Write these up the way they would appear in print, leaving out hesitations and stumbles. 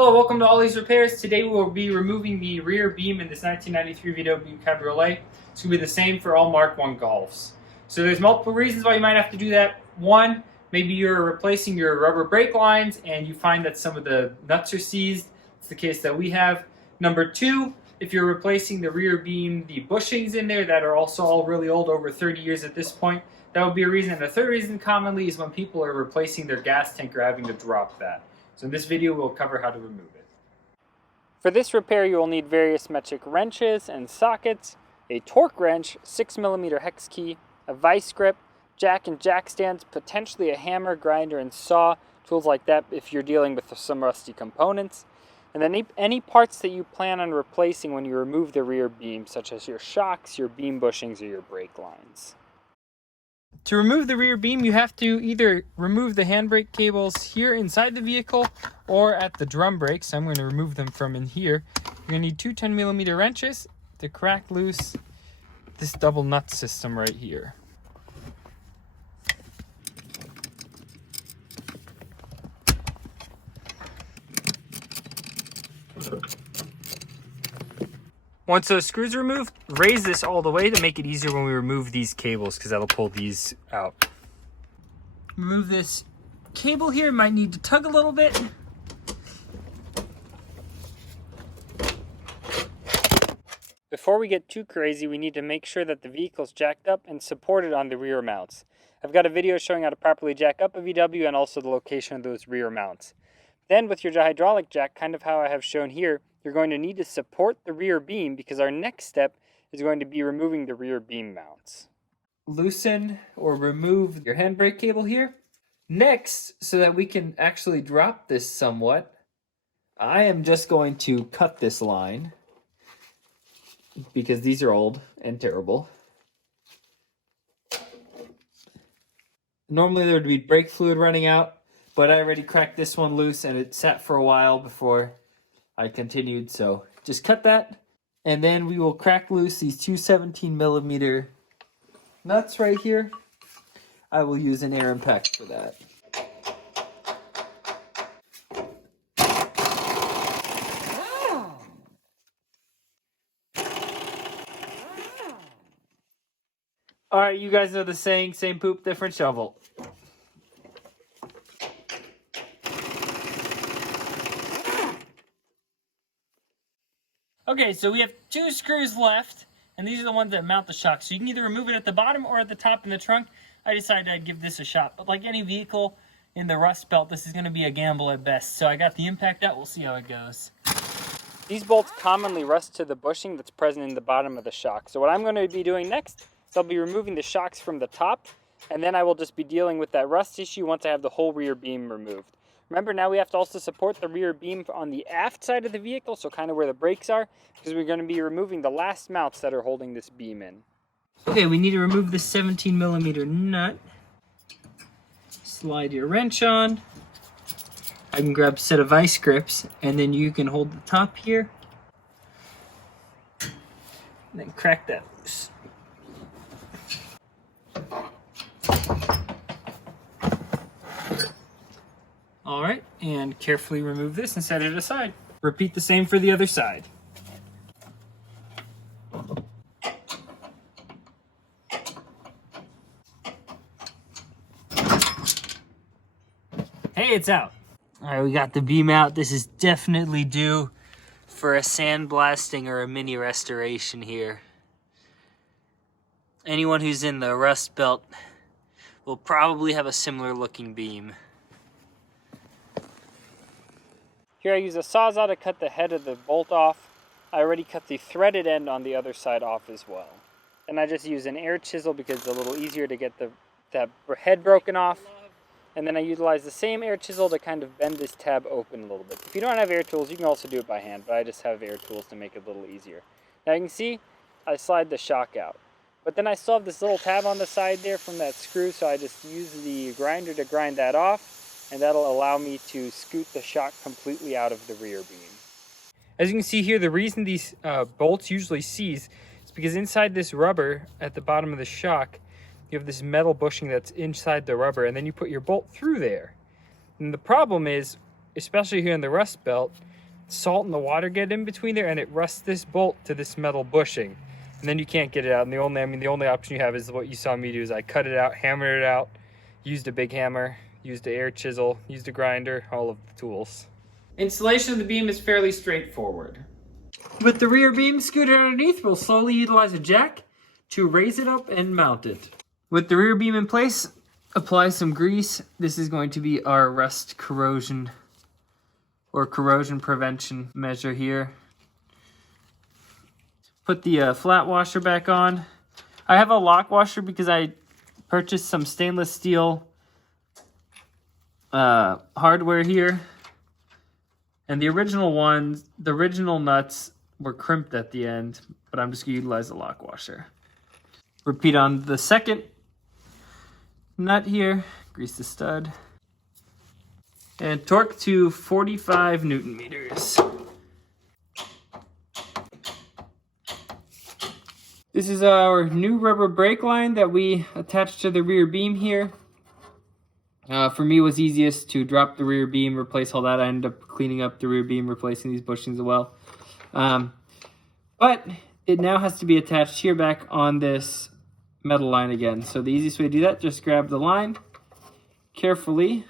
Hello, welcome to All These Repairs. Today we will be removing the rear beam in this 1993 VW Cabriolet. It's going to be the same for all Mk1 Golfs. So there's multiple reasons why you might have to do that. One, maybe you're replacing your rubber brake lines and you find that some of the nuts are seized. It's the case that we have. Number two, if you're replacing the rear beam, the bushings in there that are also all really old, over 30 years at this point, that would be a reason. And the third reason commonly is when people are replacing their gas tank or having to drop that. So in this video, we'll cover how to remove it. For this repair, you will need various metric wrenches and sockets, a torque wrench, 6mm hex key, a vice grip, jack and jack stands, potentially a hammer, grinder, and saw, tools like that if you're dealing with some rusty components, and then any parts that you plan on replacing when you remove the rear beam, such as your shocks, your beam bushings, or your brake lines. To remove the rear beam, you have to either remove the handbrake cables here inside the vehicle or at the drum brakes. I'm going to remove them from in here. You're going to need two 10mm wrenches to crack loose this double nut system right here. Once those screws are removed, raise this all the way to make it easier when we remove these cables, because that'll pull these out. Remove this cable here, might need to tug a little bit. Before we get too crazy, we need to make sure that the vehicle's jacked up and supported on the rear mounts. I've got a video showing how to properly jack up a VW and also the location of those rear mounts. Then with your hydraulic jack, kind of how I have shown here, you're going to need to support the rear beam because our next step is going to be removing the rear beam mounts. Loosen or remove your handbrake cable here. Next, so that we can actually drop this somewhat, I am just going to cut this line because these are old and terrible. Normally there would be brake fluid running out, but I already cracked this one loose and it sat for a while before I continued, so just cut that, and then we will crack loose these two 17mm nuts right here. I will use an air impact for that. Alright, you guys know the saying, same poop, different shovel. Okay, so we have two screws left, and these are the ones that mount the shock. So you can either remove it at the bottom or at the top in the trunk. I decided I'd give this a shot. But like any vehicle in the rust belt, this is going to be a gamble at best. So I got the impact out. We'll see how it goes. These bolts commonly rust to the bushing that's present in the bottom of the shock. So what I'm going to be doing next is I'll be removing the shocks from the top, and then I will just be dealing with that rust issue once I have the whole rear beam removed. Remember, now we have to also support the rear beam on the aft side of the vehicle, so kind of where the brakes are, because we're going to be removing the last mounts that are holding this beam in. Okay, we need to remove this 17mm nut. Slide your wrench on. I can grab a set of vice grips, and then you can hold the top here. And then crack that loose. Alright, and carefully remove this and set it aside. Repeat the same for the other side. Hey, it's out. Alright, we got the beam out. This is definitely due for a sandblasting or a mini restoration here. Anyone who's in the rust belt will probably have a similar looking beam. Here I use a Sawzall to cut the head of the bolt off. I already cut the threaded end on the other side off as well. And I just use an air chisel because it's a little easier to get that head broken off. And then I utilize the same air chisel to kind of bend this tab open a little bit. If you don't have air tools, you can also do it by hand, but I just have air tools to make it a little easier. Now you can see I slide the shock out. But then I still have this little tab on the side there from that screw, so I just use the grinder to grind that off. And that'll allow me to scoot the shock completely out of the rear beam. As you can see here, the reason these bolts usually seize is because inside this rubber at the bottom of the shock, you have this metal bushing that's inside the rubber, and then you put your bolt through there. And the problem is, especially here in the rust belt, salt and the water get in between there, and it rusts this bolt to this metal bushing, and then you can't get it out. And the only option you have is what you saw me do, is I cut it out, hammered it out, used a big hammer, used an air chisel, used a grinder, all of the tools. Installation of the beam is fairly straightforward. With the rear beam scooted underneath, we'll slowly utilize a jack to raise it up and mount it. With the rear beam in place, apply some grease. This is going to be our rust corrosion or corrosion prevention measure here. Put the flat washer back on. I have a lock washer because I purchased some stainless steel hardware here. And the original nuts were crimped at the end, but I'm just gonna utilize the lock washer. Repeat on the second nut here, grease the stud, and torque to 45 Newton meters. This is our new rubber brake line that we attached to the rear beam here. For me, it was easiest to drop the rear beam, replace all that. I ended up cleaning up the rear beam, replacing these bushings as well. But it now has to be attached here back on this metal line again. So the easiest way to do that, just grab the line carefully,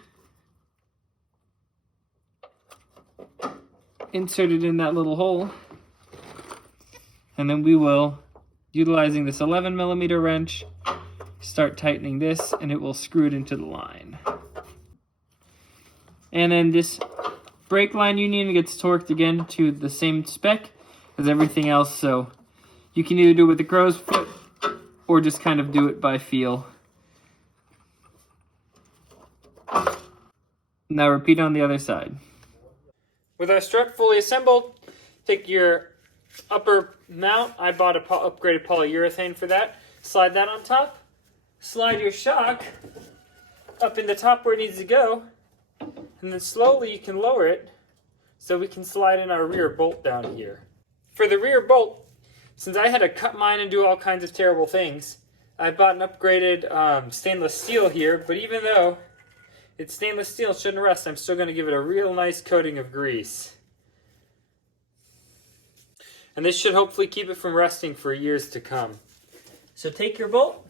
insert it in that little hole, and then we will, utilizing this 11mm wrench, start tightening this, and it will screw it into the line. And then this brake line union gets torqued again to the same spec as everything else, so you can either do it with the crow's foot or just kind of do it by feel. Now repeat on the other side. With our strut fully assembled, take your upper mount. I bought a upgraded polyurethane for that. Slide that on top. Slide your shock up in the top where it needs to go, and then slowly you can lower it so we can slide in our rear bolt down here. For the rear bolt, since I had to cut mine and do all kinds of terrible things, I bought an upgraded stainless steel here, but even though it's stainless steel, it shouldn't rust, I'm still going to give it a real nice coating of grease. And this should hopefully keep it from rusting for years to come. So take your bolt,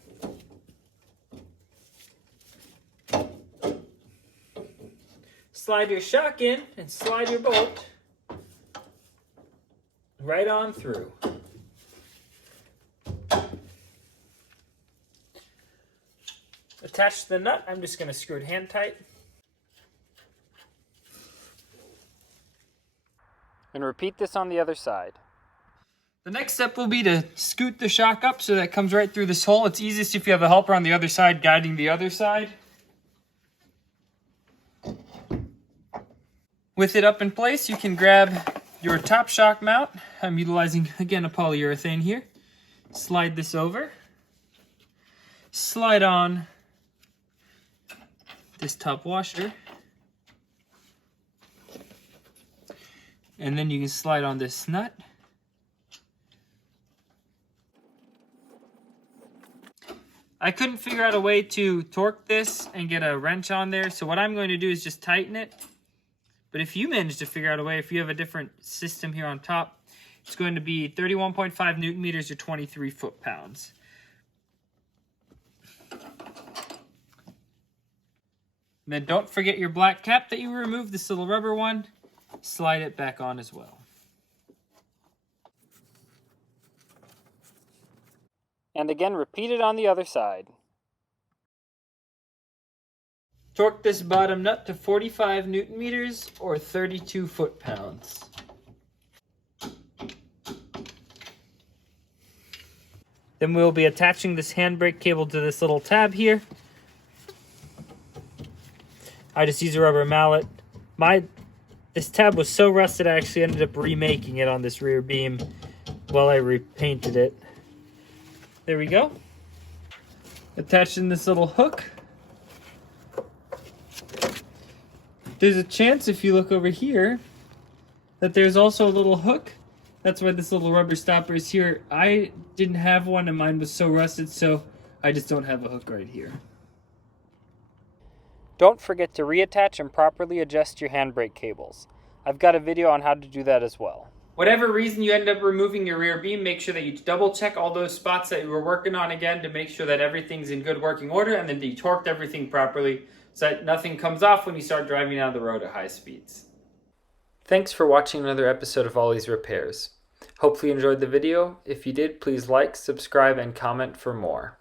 slide your shock in, and slide your bolt right on through. Attach the nut. I'm just going to screw it hand tight. And repeat this on the other side. The next step will be to scoot the shock up so that it comes right through this hole. It's easiest if you have a helper on the other side guiding the other side. With it up in place, you can grab your top shock mount. I'm utilizing, again, a polyurethane here. Slide this over. Slide on this top washer. And then you can slide on this nut. I couldn't figure out a way to torque this and get a wrench on there, so what I'm going to do is just tighten it. But if you manage to figure out a way, if you have a different system here on top, it's going to be 31.5 Newton meters or 23 foot-pounds. Then don't forget your black cap that you removed, this little rubber one. Slide it back on as well. And again, repeat it on the other side. Torque this bottom nut to 45 Newton meters or 32 foot-pounds. Then we'll be attaching this handbrake cable to this little tab here. I just use a rubber mallet. This tab was so rusted I actually ended up remaking it on this rear beam while I repainted it. There we go. Attaching this little hook. There's a chance if you look over here that there's also a little hook. That's why this little rubber stopper is here. I didn't have one and mine was so rusted, so I just don't have a hook right here. Don't forget to reattach and properly adjust your handbrake cables. I've got a video on how to do that as well. Whatever reason you end up removing your rear beam, make sure that you double check all those spots that you were working on again to make sure that everything's in good working order, and then you torqued everything properly so that nothing comes off when you start driving down the road at high speeds. Thanks for watching another episode of Ollie's Repairs. Hopefully you enjoyed the video. If you did, please like, subscribe, and comment for more.